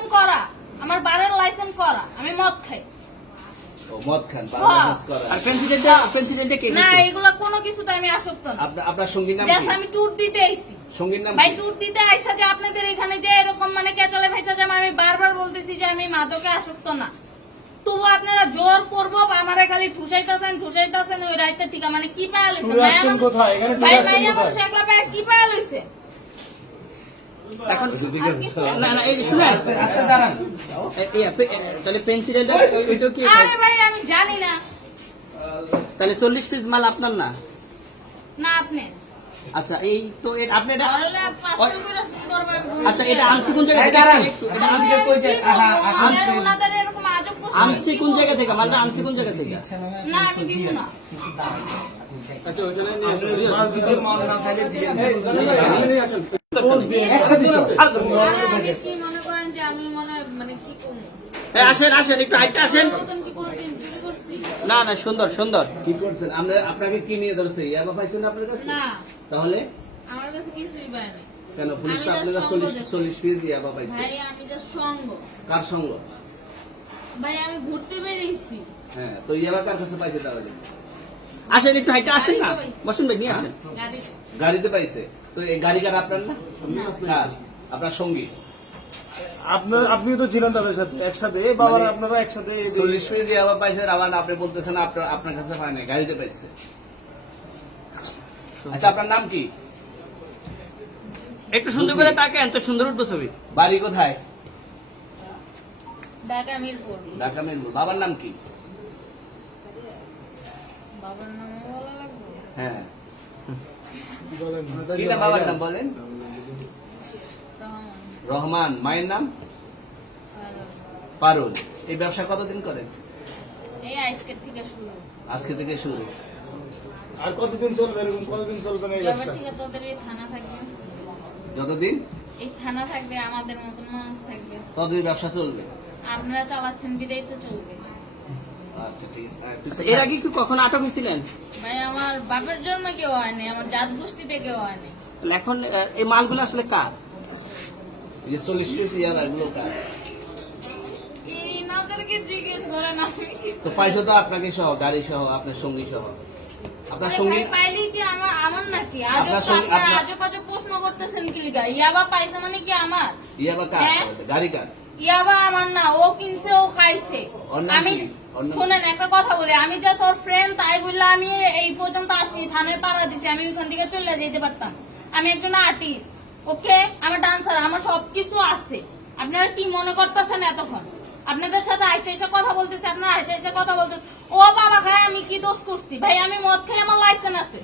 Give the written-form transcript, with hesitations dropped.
Licence করা, আমার বারের লাইসেন্স করা, আমি মদ খাই। ও মদ খান, বারবাস করা। আর পেন্সিলটা কে না, দিত? এগুলা কোনো কিছুতে আমি আসক্ত না। আপনার সঙ্গীর নাম জাস্ট কি? আমি ট্যুর দিতে আইছি। সঙ্গীর নাম ভাই কি? ট্যুর দিতে আইসা যে আপনাদের এখানে যে এরকম মানে কেচালে ভাইসা যে আমি বারবার বলতেছি যে আমি মাদকে আসক্ত না, তবু আপনারা জোর করবো আমারে খালি ঠুসাইতাছেন ওই রাইতে ঠিক মানে কি পায়া লইছেন ভাই? ভাই ভাই আমার একলা পায়া কি পায়া লইছে? এখন ঠিক আছে। না না, এই যে শুনে আস্তে আস্তে দাঁড়ান। তাহলে পেন্সিলটা ওইটা কি? আরে ভাই আমি জানি না। তাহলে 40 পিস মাল আপনার না? না আপনি আচ্ছা, এই তো আপনি এটা তাহলে 500 করে সুন্দরভাবে বলছেন। আচ্ছা, এটা আনছি কোন জায়গা থেকে? এটা আনছি কই জায়গা? ওনাদের এরকম আজব প্রশ্ন আনছি কোন জায়গা থেকে? মালটা আনছি কোন জায়গা থেকে? না আমি দিব না। আচ্ছা ওখানে নিয়ে আসুন মাল দিতে মাওলানা সাহেবের দিয়ে আপনি কি মনে করেন যে আমি মানে কি করব? এই আসেন আসেন, একটু হাইটটা আসেন। নতুন কি বলতেন চুরি করছি? না না, সুন্দর সুন্দর। কি করছেন? আপনাকে কি নিয়ে ধরছে? ইয়াবা পাইছেন আপনার কাছে? না তাহলে আমার কাছে কিছুই পায়নি কেন পুলিশ আমি আপনারা just সঙ্গ 40 পিস ইয়াবা পাইছে? ভাই। আমি জাস্ট সঙ্গ কার সঙ্গ? ভাই, আমি ঘুরতে বেরিয়েছি। হ্যাঁ, তো ইয়াবা কার কাছে পাইছে তাহলে? আসেন, একটু হাইটটা আসেন না, বসুন ভাই, নিয়ে আসেন। গাড়িতে গাড়িতে পাইছে। তো এই গাড়ি কার আপনার না? না। কার? আপনার সঙ্গী। আপনি তো ছিলেন তাদের সাথে একসাথে বাবার আপনারা একসাথে 40 পিস ইয়াবা পাইছে, আবার আপনি বলতেছেন আপনার কাছে পায় না, গাড়িতে পাইছে। আচ্ছা, আপনার নাম কি? একটু সুন্দর করে তাকান, তো সুন্দর উঠবো ছবি। বাড়ি কোথায়? ঢাকা মিরপুর। ঢাকা মিরপুর। বাবার নাম কি? বাবার নাম বলা লাগবে? হ্যাঁ, বলেন কি নাম বাবার নাম বলেন? রহমান। রহমান। মায়ের নাম? আর পারুল। এই ব্যবসা কতদিন করেন? এই আজকের থেকে শুরু। আজকে থেকে শুরু। আর কতদিন চলবে এরকম কতদিন চলবে না এই এবার ব্যবসা থেকে তোদের এই থানা থাকবে, যতদিন এই থানা থাকবে, আমাদের মতন মানুষ থাকবে। ততদিন ব্যবসা চলবে। আপনারা চালাচ্ছেন বিদায় তো চলবে। আচ্ছা, ঠিক আছে। এর আগে কি কখনো আটক হয়েছিলেন? ভাই আমার বাপের জন্ম কেউ হয়নি, আমার জাত গোষ্ঠীতে কেউ হয়নি। তাহলে এখন এই মালগুলো আসলে কার? এই যে 40 পিস ইয়াবা এগুলো কার? ইনাদেরকে জিজ্ঞেস করেন, আমি কি তো পাইছো তো আপনাকে সহ, গাড়ি সহ, আপনার সঙ্গী সহ। আপনার আরে সঙ্গী ভাই, পাইলেই কি আমার নাকি? আজব আপনার তো সঙ্গে- আপনারা আপনার- আজব আজব প্রশ্ন করতেছেন কি লিগা? ইয়াবা পাইছে মানে কি আমার? ইয়াবা কার? হ্যাঁ? গাড়ি কার? ইয়াবা আমার না, ও কিনছে, ও খাইছে। ওর নাম আমি কি? ওর নাম- শোনেন একটা কথা বলি, আমি যে তোর ফ্রেন্ড তাই বললে আমি এই পর্যন্ত আসি, থানায় পাড়া দিছি, আমি ওইখান থেকে চলে যেতে পারতাম। আমি একজন আর্টিস্ট, ওকে, আমার ডান্সার, আমার সবকিছু আছে। আপনারা কি মনে করতেছেন এতক্ষণ? আপনাদের সাথে আইসা এসে কথা বলতেছি, আপনারা আইসা এসে কথা বলতেছেন। ও বাবা খায়, আমি কি দোষ করছি? ভাই আমি মদ খেয়ে আমার লাইসেন্স আছে।